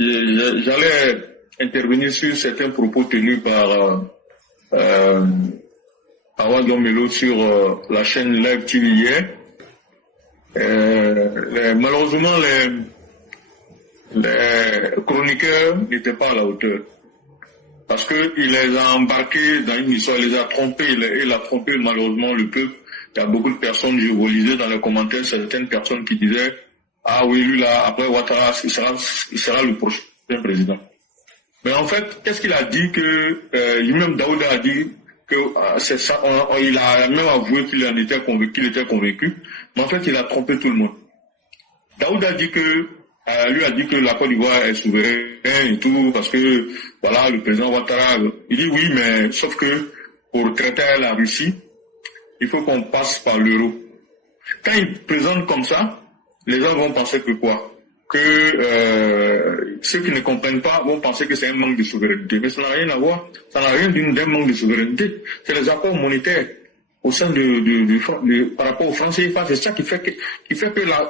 J'allais intervenir sur certains propos tenus par Awa Domelo sur la chaîne Live TV hier. Malheureusement, les chroniqueurs n'étaient pas à la hauteur. Parce qu'il les a embarqués dans une histoire, il les a trompés, il a trompé malheureusement le peuple. Il y a beaucoup de personnes, je vous lisais dans les commentaires, certaines personnes qui disaient « Ah oui, lui là, après Ouattara, il sera le prochain président. » Mais en fait, qu'est-ce qu'il a dit que, lui-même Daouda a dit que c'est ça, il a même avoué qu'il était convaincu, mais en fait, il a trompé tout le monde. Daouda a dit que lui a dit que la Côte d'Ivoire est souveraine et tout, parce que, voilà, le président Ouattara, il dit oui, mais sauf que pour traiter la Russie, il faut qu'on passe par l'euro. Quand il présente comme ça, les gens vont penser que quoi? Que ceux qui ne comprennent pas vont penser que c'est un manque de souveraineté. Mais ça n'a rien à voir, ça n'a rien d'un manque de souveraineté. C'est les accords monétaires au sein par rapport au franc CFA, c'est ça qui fait que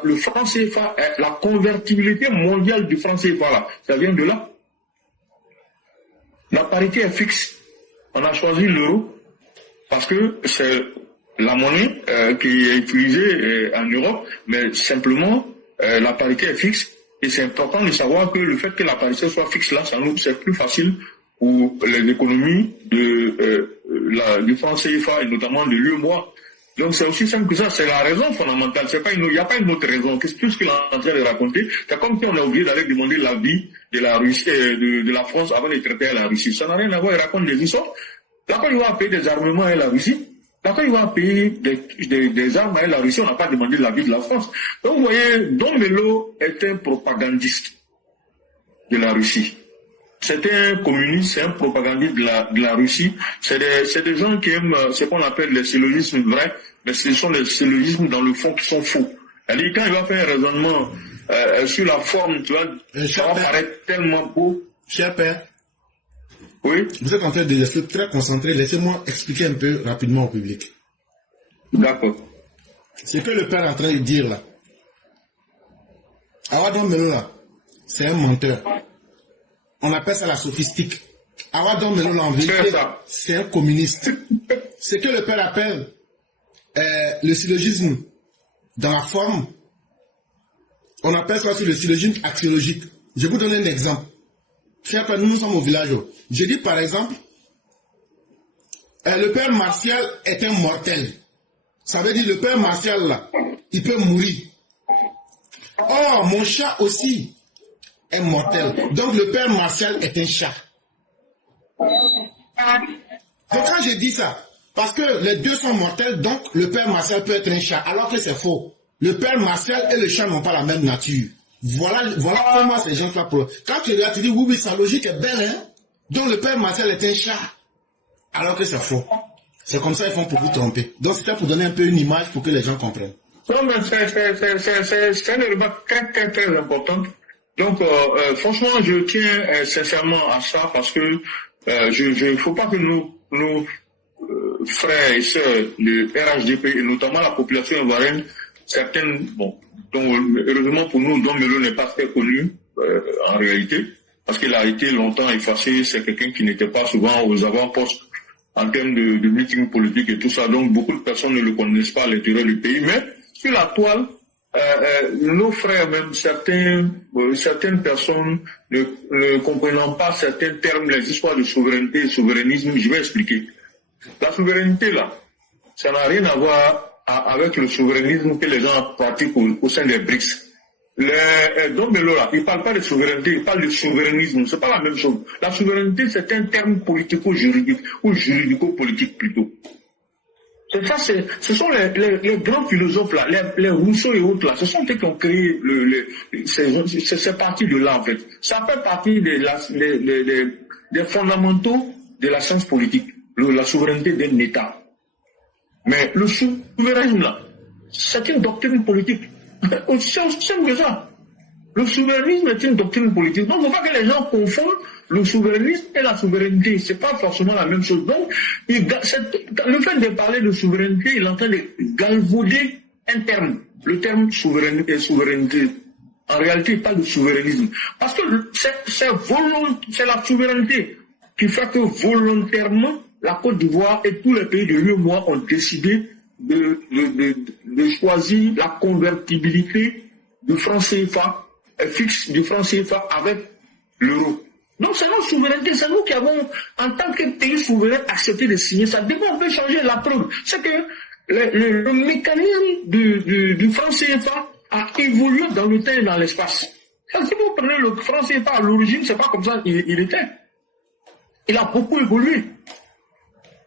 le franc CFA, la convertibilité mondiale du franc CFA là, ça vient de là. La parité est fixe. On a choisi l'euro parce que c'est la monnaie qui est utilisée en Europe, mais simplement la parité est fixe et c'est important de savoir que le fait que la parité soit fixe là, c'est plus facile pour les économies du franc CFA et notamment de l'UEMOA. Donc c'est aussi simple que ça, c'est la raison fondamentale. Il n'y a pas une autre raison. Tout ce qu'il est en train de raconter, c'est comme si on a oublié d'aller demander l'avis de la Russie, de la France avant de traiter à la Russie. Ça n'a rien à voir, il raconte des histoires. La Côte d'Ivoire a payé des armements à la Russie. La Côte d'Ivoire a payé des armes à la Russie, on n'a pas demandé l'avis de la France. Donc vous voyez, Domelo est un propagandiste de la Russie. C'est un communiste, c'est un propagandiste de la Russie. C'est des gens qui aiment ce qu'on appelle les syllogismes vrais, mais ce sont des syllogismes dans le fond qui sont faux. C'est-à-dire, quand il va faire un raisonnement sur la forme, tu vois, ça va paraître tellement beau. Cher père, oui. Vous êtes en train de laisser très concentré. Laissez-moi expliquer un peu rapidement au public. D'accord. Ce que le père est en train de dire là, Awa Domelo là, c'est un menteur. On appelle ça la sophistique. Awa Domelo là, en vérité, c'est un communiste. Ce que le père appelle le syllogisme dans la forme, on appelle ça aussi le syllogisme axiologique. Je vais vous donner un exemple. Nous sommes au village. Je dis par exemple, le père Martial est un mortel. Ça veut dire le père Martial là, il peut mourir. Or, mon chat aussi est mortel. Donc le père Martial est un chat. Donc quand je dis ça, parce que les deux sont mortels, donc le père Martial peut être un chat, alors que c'est faux. Le père Martial et le chat n'ont pas la même nature. Voilà comment ces gens-là... Quand tu regardes, tu dis, oui, sa logique est belle, hein. Donc le père Martial est un chat. Alors que c'est faux. C'est comme ça qu'ils font pour vous tromper. Donc c'était pour donner un peu une image pour que les gens comprennent. Non, mais c'est une remarque très, très, très importante. Donc, franchement, je tiens sincèrement à ça parce que il ne faut pas que nos frères et sœurs du RHDP, et notamment la population ivoirienne, certaines, bon, donc heureusement pour nous, Domelo n'est pas très connu en réalité, parce qu'il a été longtemps effacé, c'est quelqu'un qui n'était pas souvent aux avant-postes en termes de meeting politique et tout ça, donc beaucoup de personnes ne le connaissent pas à l'intérieur du pays, mais sur la toile, nos frères, même certaines personnes ne comprenant pas certains termes, les histoires de souveraineté et souverainisme, je vais expliquer. La souveraineté là, ça n'a rien à voir avec le souverainisme que les gens pratiquent au sein des BRICS. Domelo là, il ne parle pas de souveraineté, il parle de souverainisme, c'est pas la même chose. La souveraineté, c'est un terme politico-juridique, ou juridico-politique plutôt. C'est ça, ce sont les grands philosophes là, les Rousseau et autres là, ce sont eux qui ont créé c'est parti de là en fait. Ça fait partie des fondamentaux de la science politique, la souveraineté d'un État. Mais le souverainisme là, c'est une doctrine politique. C'est aussi simple que ça. Le souverainisme est une doctrine politique. Donc, il ne faut pas que les gens confondent le souverainisme et la souveraineté. Ce n'est pas forcément la même chose. Donc, le fait de parler de souveraineté, il est en train de galvauder un terme. Le terme souveraineté. En réalité, il parle de souverainisme. Parce que c'est la souveraineté qui fait que volontairement, la Côte d'Ivoire et tous les pays de l'UEMOA ont décidé de choisir la convertibilité du franc CFA, fixe du franc CFA avec l'euro. Donc c'est notre souveraineté, c'est nous qui avons, en tant que pays souverain, accepté de signer ça. Dès qu'on peut changer la preuve, c'est que le mécanisme du franc CFA a évolué dans le temps et dans l'espace. Si vous prenez le franc CFA à l'origine, c'est pas comme ça il était. Il a beaucoup évolué.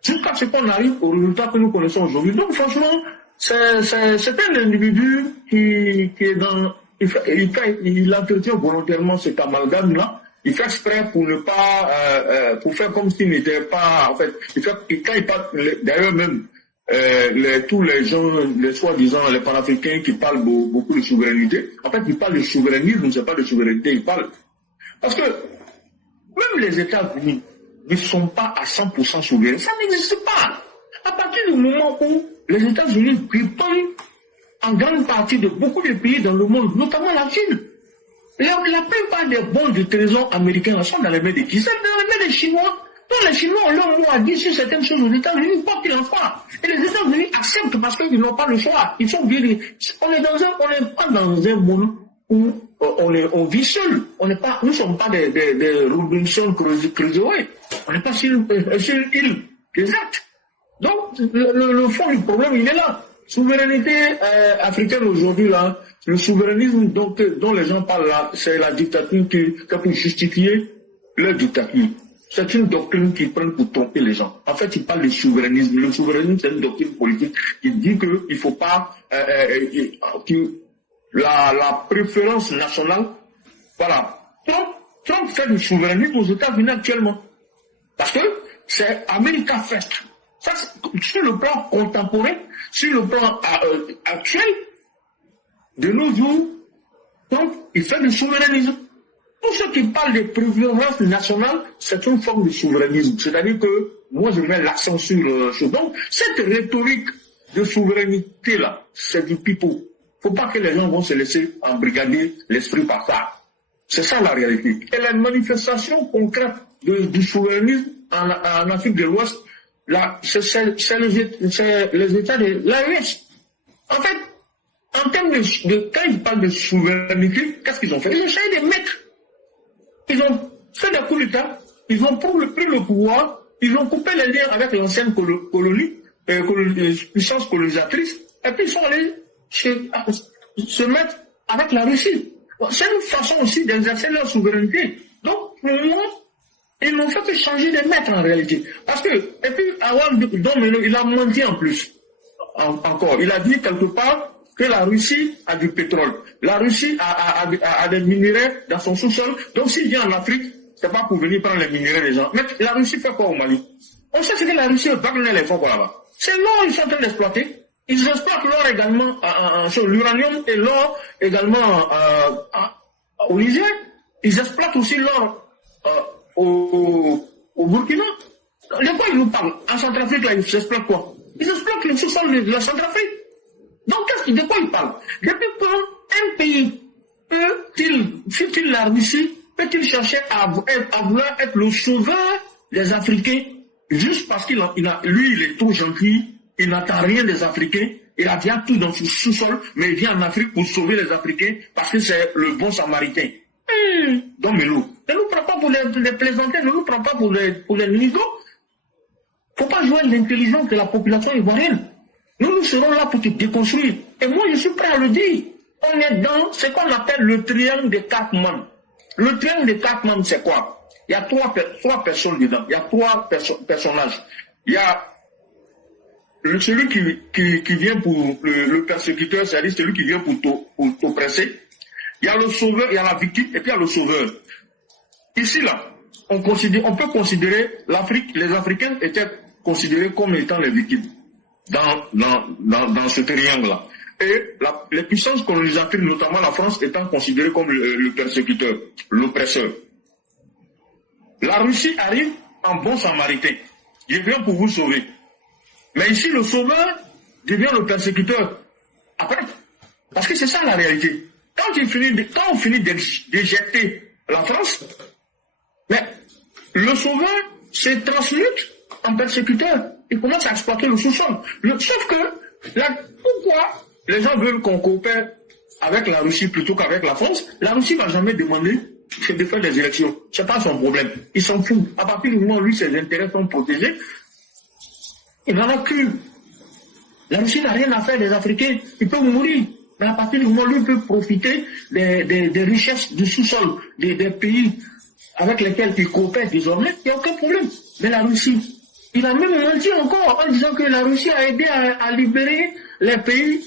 Jusqu'à ce qu'on arrive au résultat que nous connaissons aujourd'hui. Donc franchement, c'est un individu qui est dans... Il entretient volontairement cet amalgame-là. Il fait exprès pour ne pas... pour faire comme s'il n'était pas... En fait, quand il parle... D'ailleurs même, tous les gens, les soi-disant, les panafricains qui parlent beaucoup de souveraineté, en fait, ils parlent de souverainisme, c'est pas de souveraineté, ils parlent. Parce que même les États-Unis ne sont pas à 100% souverains. Ça n'existe pas. À partir du moment où les États-Unis dépendent en grande partie de beaucoup de pays dans le monde, notamment la Chine. La plupart des bons de trésor américains sont dans les mains de qui? C'est dans les mains des Chinois. Donc les Chinois ont leur mot à dire sur certaines choses aux États-Unis, quoi qu'il en soit. Et les États-Unis acceptent parce qu'ils n'ont pas le choix. Ils sont obligés. On n'est pas dans un monde où on vit seul. Nous ne sommes pas des Robinson Crusoe. On n'est pas sur une île. Exact. Donc, le fond du problème, il est là. Souveraineté africaine aujourd'hui, là, le souverainisme dont les gens parlent là, c'est la dictature qui pour justifier leur dictature. C'est une doctrine qu'ils prennent pour tromper les gens. En fait, ils parlent de souverainisme. Le souverainisme, c'est une doctrine politique qui dit qu'il ne faut pas la préférence nationale. Voilà. Trump fait du souverainisme aux États-Unis actuellement. Parce que c'est America First. Ça, sur le plan contemporain, sur le plan actuel, de nos jours, donc, il fait du souverainisme. Tous ceux qui parlent de préférence nationale, c'est une forme de souverainisme. C'est-à-dire que moi, je mets l'accent sur donc, cette rhétorique de souveraineté-là, c'est du pipeau. Il ne faut pas que les gens vont se laisser embrigader l'esprit par ça. C'est ça la réalité. Et la manifestation concrète du souverainisme en Afrique de l'Ouest, là, c'est les États de l'AES. En fait, en termes quand ils parlent de souveraineté, qu'est-ce qu'ils ont fait? Ils ont essayé de mettre. Ils ont fait des coups d'État, ils ont pris le pouvoir, ils ont coupé les liens avec l'ancienne colonie, puissance colonisatrice, et puis ils sont allés se mettre avec la Russie. C'est une façon aussi d'exercer leur souveraineté. Donc, pour moi, ils n'ont fait que changer de maître en réalité. Parce que, et puis, Awad Domino, il a menti en plus. Encore. Il a dit quelque part que la Russie a du pétrole. La Russie a des minéraux dans son sous-sol. Donc, s'il vient en Afrique, c'est pas pour venir prendre les minéraux des gens. Mais la Russie fait quoi au Mali? On sait ce que la Russie va donner les fonds pour là-bas. C'est l'or qu'ils sont en train d'exploiter. Ils exploitent l'or également sur l'uranium et l'or également au Niger. Ils exploitent aussi l'or au Burkina. De quoi ils nous parlent? En Centrafrique, là, ils exploitent quoi? Ils exploitent le sous-sol de la Centrafrique. Donc, de quoi ils parlent? Depuis quand un pays peut-il la Russie, peut-il chercher à vouloir être le sauveur des Africains juste parce lui, il est trop gentil, il n'attend rien des Africains, il a bien tout dans son sous-sol, mais il vient en Afrique pour sauver les Africains parce que c'est le bon samaritain. Donc, mais nous, ne nous prend pas pour les plaisantins, ne nous prend pas pour les nigauds. Il ne faut pas jouer l'intelligence de la population ivoirienne. Nous serons là pour te déconstruire. Et moi, je suis prêt à le dire. On est dans ce qu'on appelle le triangle des quatre membres. Le triangle des quatre membres, c'est quoi? Il y a trois personnes dedans. Il y a trois personnages. Il y a celui qui vient pour le persécuteur, c'est-à-dire celui qui vient pour t'oppresser. Il y a le sauveur, il y a la victime, et puis il y a le sauveur. Ici, là, on peut considérer les Africains étaient considérés comme étant les victimes dans ce triangle-là. Et les puissances colonisatrices, notamment la France, étant considérées comme le persécuteur, l'oppresseur. La Russie arrive en bon samaritain. Je viens pour vous sauver. Mais ici, le sauveur devient le persécuteur. Après, parce que c'est ça la réalité. quand on finit d'éjecter la France, mais le sauveur se transmute en persécuteur. Il commence à exploiter le sous-sol. Sauf que, pourquoi les gens veulent qu'on coopère avec la Russie plutôt qu'avec la France? La Russie ne va jamais demander de faire des élections. Ce n'est pas son problème. Il s'en fout. À partir du moment où lui, ses intérêts sont protégés, il n'en a qu'une. La Russie n'a rien à faire des Africains. Il peut mourir. Mais à partir du moment où lui peut profiter des richesses du sous-sol, des pays avec lesquels il coopère désormais, il n'y a aucun problème. Mais la Russie, il a même menti encore en disant que la Russie a aidé à libérer les pays,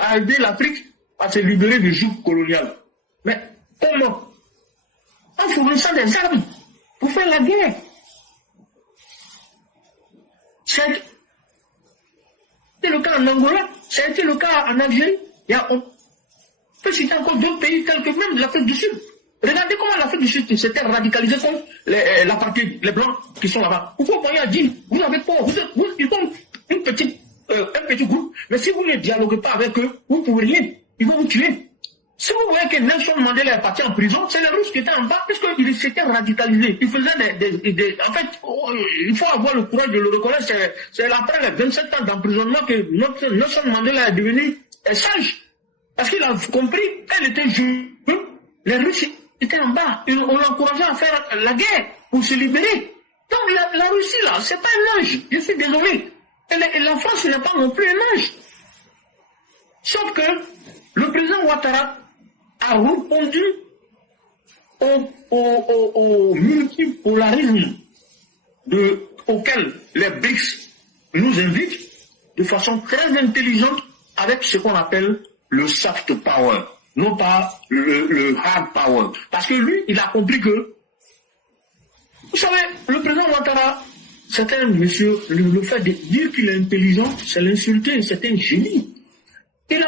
à aider l'Afrique à se libérer du joug colonial. Mais comment? En fournissant des armes pour faire la guerre. C'est le cas en Angola, ça a été le cas en Algérie. On peut citer encore d'autres pays tels que même l'Afrique du Sud. Regardez comment l'Afrique du Sud s'était radicalisée contre la partie, les Blancs qui sont là-bas. Pourquoi Moyen a dit, vous n'avez pas, ils sont un petit groupe, mais si vous ne dialoguez pas avec eux, vous ne pouvez rien. Ils vont vous tuer. Si vous voyez que Nelson Mandela est parti en prison, c'est les Russes qui étaient en bas, parce qu'ils s'étaient radicalisés. Ils faisaient en fait, il faut avoir le courage de le reconnaître. C'est après les 27 ans d'emprisonnement que Nelson Mandela est devenu sage. Parce qu'il a compris, quand il était jeune, les Russes étaient en bas. On l'encourageait à faire la guerre pour se libérer. Donc la Russie, là, c'est pas un ange. Je suis désolé. Et la France n'est pas non plus un ange. Sauf que le président Ouattara a répondu au multipolarisme auquel les BRICS nous invitent de façon très intelligente avec ce qu'on appelle le soft power, non pas le hard power. Parce que lui, il a compris que, vous savez, le président Ouattara, c'est un monsieur, le fait de dire qu'il est intelligent, c'est l'insulter, c'est un génie. Il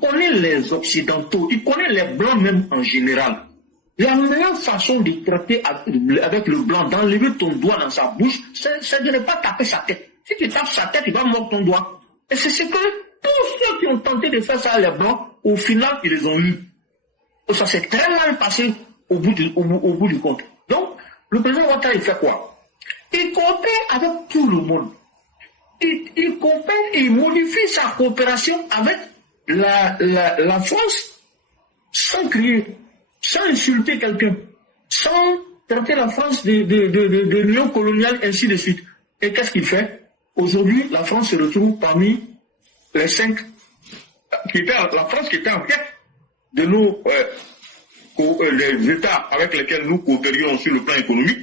connaît les Occidentaux, il connaît les Blancs même en général. La meilleure façon de traiter avec le Blanc, d'enlever ton doigt dans sa bouche, c'est de ne pas taper sa tête. Si tu tapes sa tête, il va mordre ton doigt. Et c'est ce que tous ceux qui ont tenté de faire ça à les Blancs, au final, ils les ont eu. Et ça s'est très mal passé au bout du compte. Donc, le président Ouattara, il fait quoi? Il coopère avec tout le monde. Il coopère et il modifie sa coopération avec la France sans crier, sans insulter quelqu'un, sans traiter la France de néocoloniale, ainsi de suite. Et qu'est-ce qu'il fait? Aujourd'hui, la France se retrouve parmi les 5 la France qui était en tête de nos les États avec lesquels nous coopérions sur le plan économique.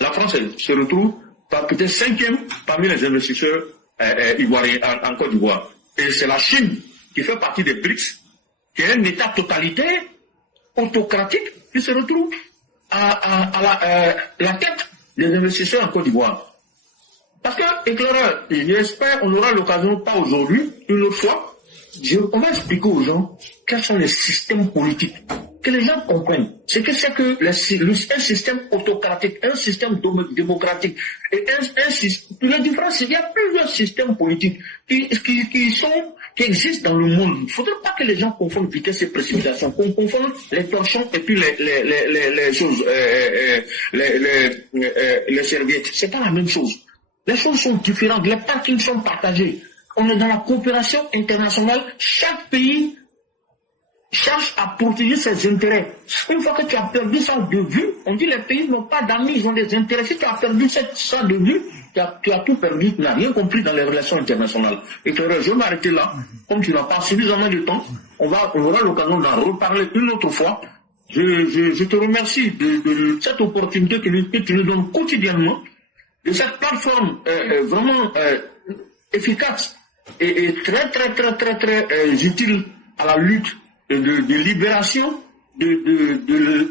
La France se retrouve peut-être 5e parmi les investisseurs ivoiriens en Côte d'Ivoire. Et c'est la Chine qui fait partie des BRICS, qui est un État totalitaire, autocratique, qui se retrouve à la tête des investisseurs en Côte d'Ivoire. Parce que, éclaireur, j'espère qu'on aura l'occasion, pas aujourd'hui, une autre fois, on va expliquer aux gens quels sont les systèmes politiques, que les gens comprennent. Ce que c'est que un système autocratique, un système démocratique, et la différence, il y a plusieurs systèmes politiques qui existent dans le monde. Il ne faudrait pas que les gens confondent vitesse et précipitation, qu'on confonde les torchons et puis les choses, les serviettes. C'est pas la même chose. Les choses sont différentes, les parkings sont partagés. On est dans la coopération internationale. Chaque pays cherche à protéger ses intérêts. Une fois que tu as perdu ça de vue, on dit les pays n'ont pas d'amis, ils ont des intérêts. Si tu as perdu ça de vue, tu as tout perdu, tu n'as rien compris dans les relations internationales. Et je vais m'arrêter là. Comme tu n'as pas suffisamment de temps, on aura l'occasion d'en reparler une autre fois. Je te remercie de cette opportunité que tu nous donnes quotidiennement, de cette plateforme vraiment efficace et très utile à la lutte de libération, je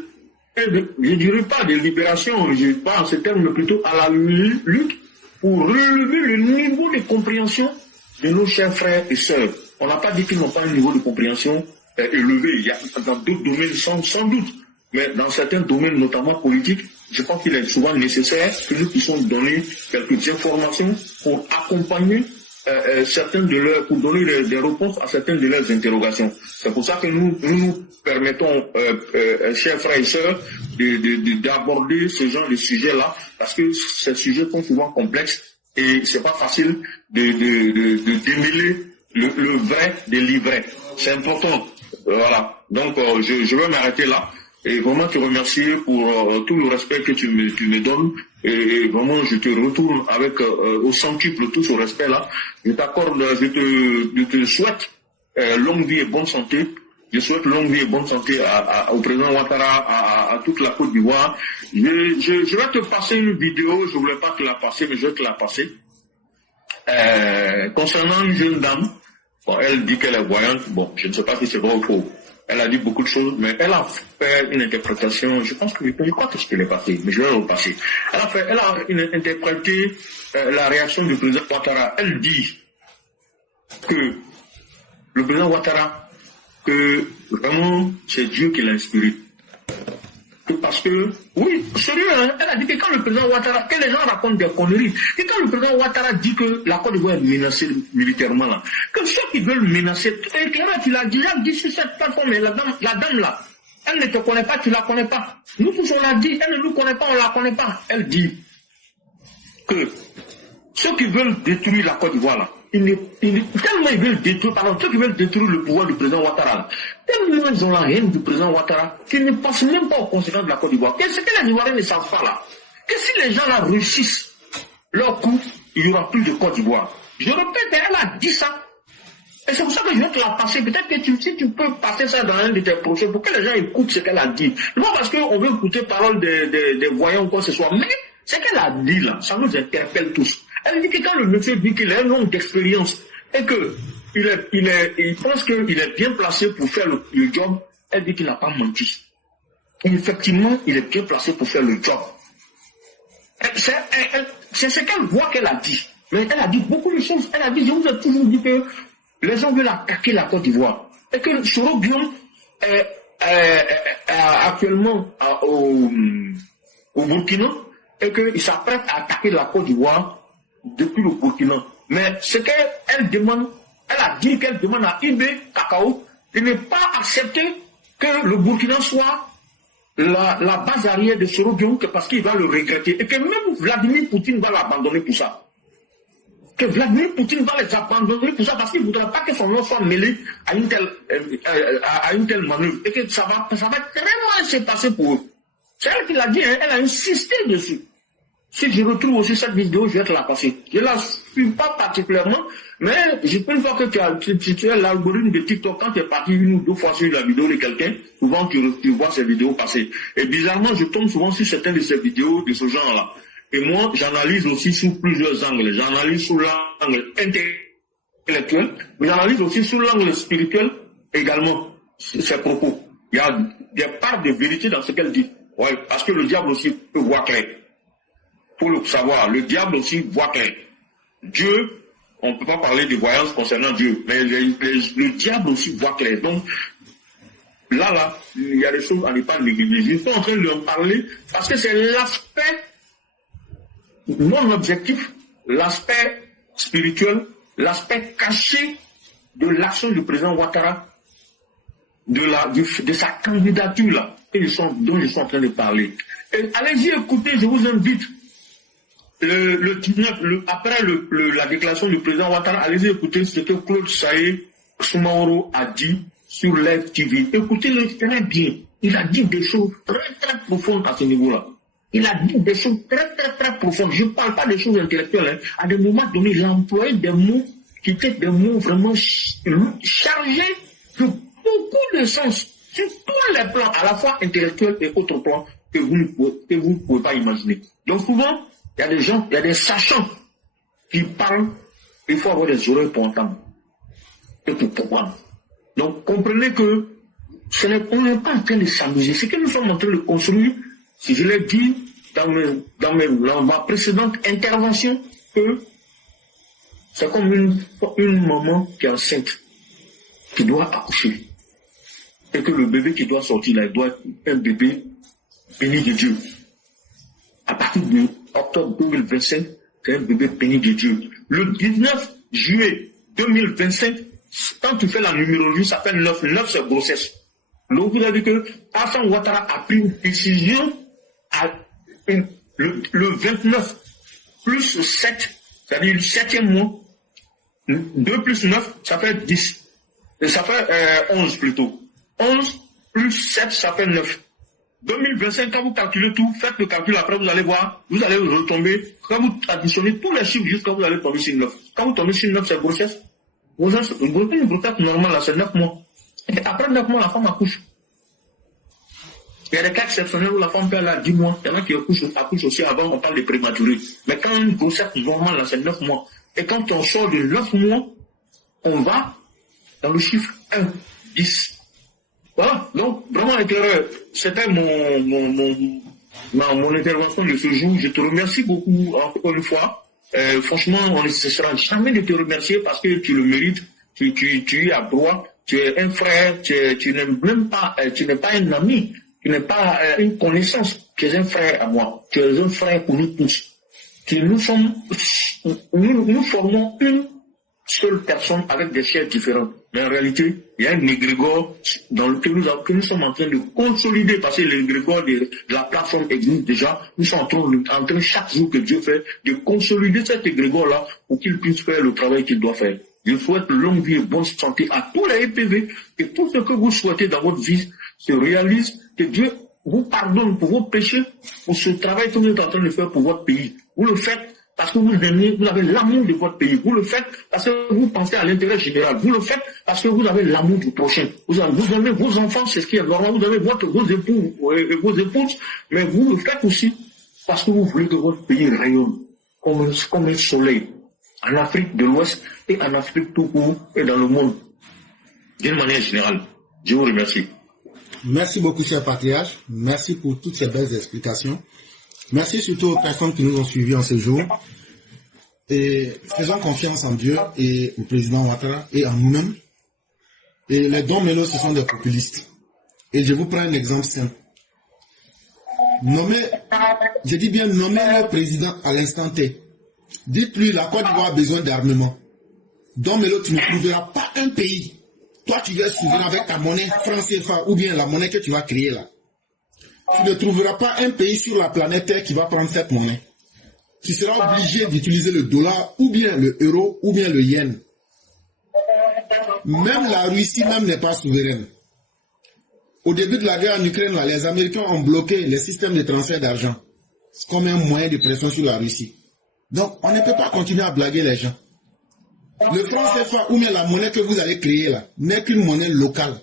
dirais pas de libération, je pense ce terme, mais plutôt à la lutte pour relever le niveau de compréhension de nos chers frères et sœurs. On n'a pas dit qu'ils n'ont pas un niveau de compréhension élevé. Il y a dans d'autres domaines sans doute, mais dans certains domaines, notamment politiques, je pense qu'il est souvent nécessaire que nous puissions donner quelques informations pour accompagner pour donner des réponses à certaines de leurs interrogations. C'est pour ça que nous permettons, chers frères et sœurs, d'aborder ce genre de sujet-là, parce que ces sujets sont souvent complexes et c'est pas facile de démêler le vrai de l'ivraie. C'est important. Voilà. Donc, je vais m'arrêter là. Et vraiment te remercier pour tout le respect que tu me donnes. Et vraiment, je te retourne avec au centuple tout ce respect-là. Je te souhaite longue vie et bonne santé. Je souhaite longue vie et bonne santé au président Ouattara, à toute la Côte d'Ivoire. Je vais te passer une vidéo, je voulais pas te la passer, mais je vais te la passer. Concernant une jeune dame, bon, elle dit qu'elle est voyante. Bon, je ne sais pas si c'est vrai ou faux. Elle a dit beaucoup de choses, mais elle a fait une interprétation, je crois que je te l'ai passé, mais je vais le repasser. Elle a interprété la réaction du président Ouattara. Elle dit que le président Ouattara, que vraiment c'est Dieu qui l'a inspiré. Parce que, oui, sérieux, hein, elle a dit que quand le président Ouattara, que les gens racontent des conneries, que quand le président Ouattara dit que la Côte d'Ivoire est menacée militairement là, que ceux qui veulent menacer, et clairement tu l'as déjà dit sur cette plateforme, mais la dame là, elle ne te connaît pas, tu la connais pas. Nous tous on l'a dit, elle ne nous connaît pas, on la connaît pas. Elle dit que ceux qui veulent détruire la Côte d'Ivoire là, tellement ils veulent détruire, pardon, ceux qui veulent détruire le pouvoir du président Ouattara là, tellement ils ont la haine du président Ouattara qu'ils ne pensent même pas aux conséquences de la Côte d'Ivoire. Qu'est-ce que les Ivoiriens ne savent pas là? Que si les gens là réussissent leur coup, il n'y aura plus de Côte d'Ivoire. Je répète, elle a dit ça. Et c'est pour ça que je vais te la passer. Peut-être que si tu peux passer ça dans un de tes projets pour que les gens écoutent ce qu'elle a dit. Non parce qu'on veut écouter parole des voyants ou quoi que ce soit, mais ce qu'elle a dit là, ça nous interpelle tous. Elle dit que quand le monsieur dit qu'il a un nombre d'expérience et que il pense qu'il est bien placé pour faire le job, elle dit qu'il n'a pas menti. Et effectivement, il est bien placé pour faire le job. C'est ce qu'elle voit qu'elle a dit. Mais elle a dit beaucoup de choses. Elle a dit, je vous ai toujours dit que les gens veulent attaquer la Côte d'Ivoire. Et que Soro Guillaume est actuellement au Burkina et qu'il s'apprête à attaquer la Côte d'Ivoire depuis le Burkina. Mais ce qu'elle demande, elle a dit qu'elle demande à IB Cacao de ne pas accepter que le Burkina soit la base arrière de Soro Guillaume parce qu'il va le regretter. Et que même Vladimir Poutine va l'abandonner pour ça. Que Vladimir Poutine va les abandonner pour ça parce qu'il ne voudra pas que son nom soit mêlé à une telle manœuvre. Et que ça va très mal se passer pour eux. C'est elle qui l'a dit, hein, elle a insisté dessus. Si je retrouve aussi cette vidéo, je vais te la passer. Je ne la suis pas particulièrement, mais je peux voir que tu as l'algorithme de TikTok. Quand tu es parti une ou deux fois sur la vidéo de quelqu'un, souvent tu vois ces vidéos passer. Et bizarrement, je tombe souvent sur certaines de ces vidéos de ce genre-là. Et moi, j'analyse aussi sous plusieurs angles. J'analyse sous l'angle intellectuel, mais j'analyse aussi sous l'angle spirituel également ses propos. Il y a des parts de vérité dans ce qu'elle dit. Ouais, parce que le diable aussi peut voir clair. Pour le savoir, le diable aussi voit clair. Dieu, on ne peut pas parler de voyance concernant Dieu, mais le diable aussi voit clair. Donc, là, il y a des choses à ne pas négliger. Je suis en train de en parler parce que c'est l'aspect non objectif, l'aspect spirituel, l'aspect caché de l'action du président Ouattara, de sa candidature là, dont je suis en train de parler. Et allez-y écoutez, je vous invite. Le 19, après la déclaration du président Ouattara, allez-y écouter ce que Claude Saïe Soumaoro a dit sur Live TV. Écoutez-le très bien. Il a dit des choses très très profondes à ce niveau-là. Il a dit des choses très très très profondes. Je ne parle pas des choses intellectuelles. Hein. À des moments donnés, il a employé des mots qui étaient des mots vraiment chargés de beaucoup de sens sur tous les plans, à la fois intellectuels et autres plans que vous ne pouvez pas imaginer. Donc souvent, il y a des gens, il y a des sachants qui parlent, il faut avoir des oreilles pour entendre et pour comprendre. Donc comprenez que on n'est pas en train de s'amuser. Ce que nous sommes en train de construire, si je l'ai dit dans ma précédente intervention, que c'est comme une maman qui est enceinte, qui doit accoucher. Et que le bébé qui doit sortir là, il doit être un bébé béni de Dieu. À partir de octobre 2025, c'est un bébé béni de Dieu. Le 19 juillet 2025, quand tu fais la numérologie, ça fait 9. 9, c'est grossesse. Donc, vous avez dit que Alassane Ouattara a pris une décision le 29 plus 7, c'est-à-dire le 7e mois. 2 plus 9, ça fait 10. Et ça fait 11 plutôt. 11 plus 7, ça fait 9. 2025, quand vous calculez tout, faites le calcul, après vous allez voir, vous allez retomber, quand vous additionnez tous les chiffres jusqu'à vous allez tomber sur 9. Quand vous tombez sur 9, c'est grossesse. Une grossesse normale, là, c'est 9 mois. Et après 9 mois, la femme accouche. Il y a des cas exceptionnels où la femme fait là 10 mois. Il y en a qui accouchent aussi avant, on parle de prématuré. Mais quand une grossesse normale, là, c'est 9 mois. Et quand on sort de 9 mois, on va dans le chiffre 1, 10. Voilà, donc vraiment c'était mon intervention de ce jour. Je te remercie beaucoup encore une fois. Franchement, on ne cessera jamais de te remercier parce que tu le mérites. Tu es à droit, tu es un frère, tu n'es même pas, tu n'es pas un ami, tu n'es pas une connaissance. Tu es un frère à moi. Tu es un frère pour nous tous. Nous formons une seule personne avec des chairs différentes. Mais en réalité, il y a un égrégore que nous sommes en train de consolider parce que l'égrégore de la plateforme existe déjà. Nous sommes en train chaque jour que Dieu fait de consolider cet égrégore-là pour qu'il puisse faire le travail qu'il doit faire. Je souhaite longue vie et bonne santé à tous les EPV et tout ce que vous souhaitez dans votre vie se réalise, que Dieu vous pardonne pour vos péchés, pour ce travail que vous êtes en train de faire pour votre pays. Vous le faites parce que vous aimez, vous avez l'amour de votre pays. Vous le faites parce que vous pensez à l'intérêt général. Vous le faites parce que vous avez l'amour du prochain. Vous aimez vos enfants, c'est ce qui est normal. Vous avez vos époux et vos épouses. Mais vous le faites aussi parce que vous voulez que votre pays rayonne comme un soleil en Afrique de l'Ouest et en Afrique tout court et dans le monde. D'une manière générale. Je vous remercie. Merci beaucoup, cher patriarche. Merci pour toutes ces belles explications. Merci surtout aux personnes qui nous ont suivis en ce jour. Et faisons confiance en Dieu et au président Ouattara et en nous-mêmes. Et les dons mélos, ce sont des populistes. Et je vous prends un exemple simple. Je dis bien nommer le président à l'instant T. Dites-lui, la Côte d'Ivoire a besoin d'armement. Don Mélo, tu ne trouveras pas un pays. Toi, tu vas souverain avec ta monnaie franc CFA ou bien la monnaie que tu vas créer là. Tu ne trouveras pas un pays sur la planète Terre qui va prendre cette monnaie. Tu seras obligé d'utiliser le dollar ou bien le euro ou bien le yen. Même la Russie même n'est pas souveraine. Au début de la guerre en Ukraine, là, les Américains ont bloqué les systèmes de transfert d'argent comme un moyen de pression sur la Russie. Donc, on ne peut pas continuer à blaguer les gens. Le franc CFA ou bien la monnaie que vous allez créer là n'est qu'une monnaie locale.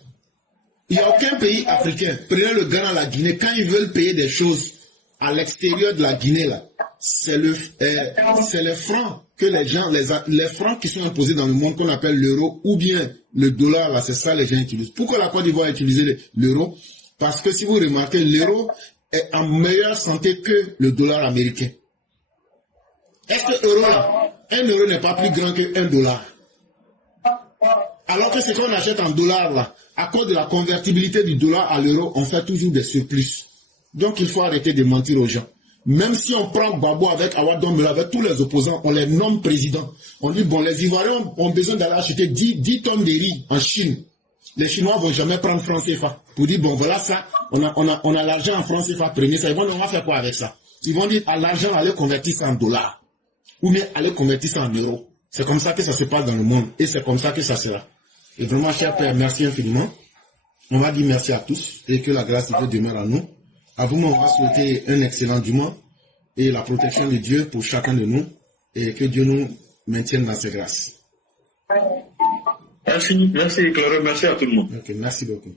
Il n'y a aucun pays africain. Prenez le Ghana, la Guinée, quand ils veulent payer des choses à l'extérieur de la Guinée là, c'est les francs que les francs qui sont imposés dans le monde qu'on appelle l'euro ou bien le dollar là, c'est ça les gens utilisent. Pourquoi la Côte d'Ivoire a utilisé l'euro? Parce que si vous remarquez, l'euro est en meilleure santé que le dollar américain. Est-ce que l'euro là, un euro n'est pas plus grand qu'un dollar? Alors que ce qu'on achète en dollars là, à cause de la convertibilité du dollar à l'euro, on fait toujours des surplus. Donc il faut arrêter de mentir aux gens. Même si on prend Gbagbo avec Awa Dombele, avec tous les opposants, on les nomme présidents. On dit, bon, les Ivoiriens ont besoin d'aller acheter 10 tonnes de riz en Chine. Les Chinois ne vont jamais prendre franc CFA. Pour dire, bon, voilà ça, on a l'argent en franc CFA premier, ça, ils vont, on va faire quoi avec ça? Ils vont dire, à l'argent, allez convertir ça en dollars. Ou bien allez convertir ça en euros. C'est comme ça que ça se passe dans le monde. Et c'est comme ça que ça sera. Et vraiment, cher Père, merci infiniment. On va dire merci à tous et que la grâce de Dieu demeure à nous. À vous, on va souhaiter un excellent dimanche et la protection de Dieu pour chacun de nous et que Dieu nous maintienne dans ses grâces. Merci, merci, Claire, merci à tout le monde. Ok, merci beaucoup.